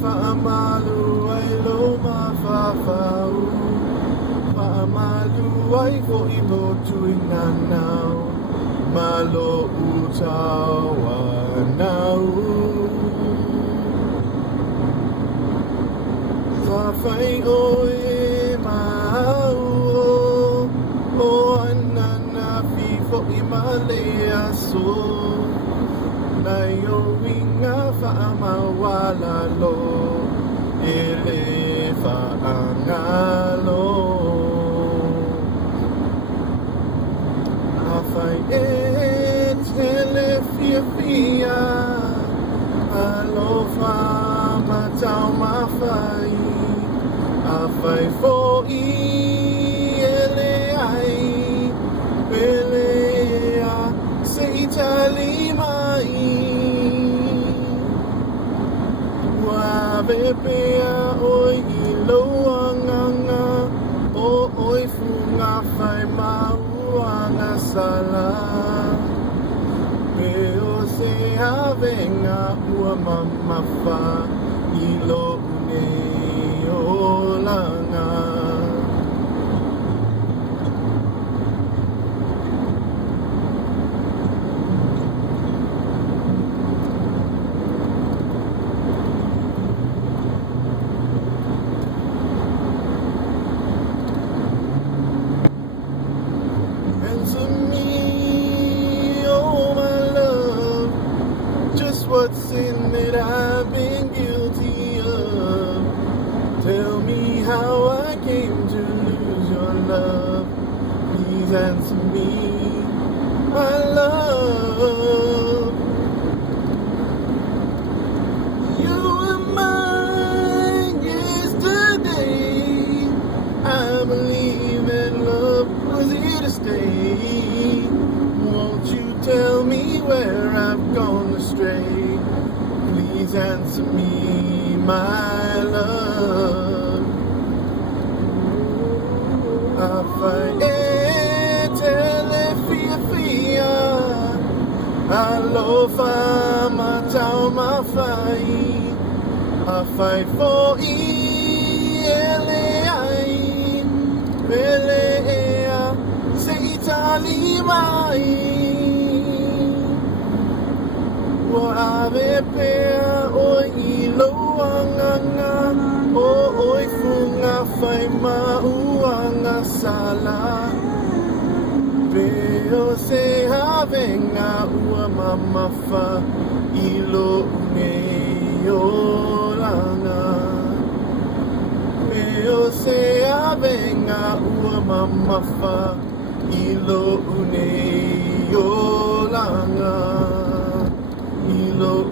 Whaamalu ai lo mawhawhau Whaamalu ai ko I lotu I ngā nau Malo utawa nau Whawhai oe mau O anana fifo I malea so Nai o winga whaamawala lo Ele whaangalo Hawhai e tele fia fia Alofa matau mawhai Hawhai fo I ele ai Pelea se itali mai Wawe pea oi I loanganga O oi funga whai mauanga sala Peo se havenga ua mamafa I lo une o langa What sin that I've been guilty of? Tell me how I came to lose your love. Please answer me, my love. You were mine yesterday. I believe that love was here to stay. Won't you tell me where I've gone astray? Please answer me, my love. Hawhai e tele fia fia Alofa matau mawhai Hawhai fo I ele ai Pele ea se itali mai Wawe pea oi I loanganga O oi funga whai mauanga sala Peo se havenga ua mamafa I lo une o langa Peo se havenga ua mamafa I lo une o langa Ilo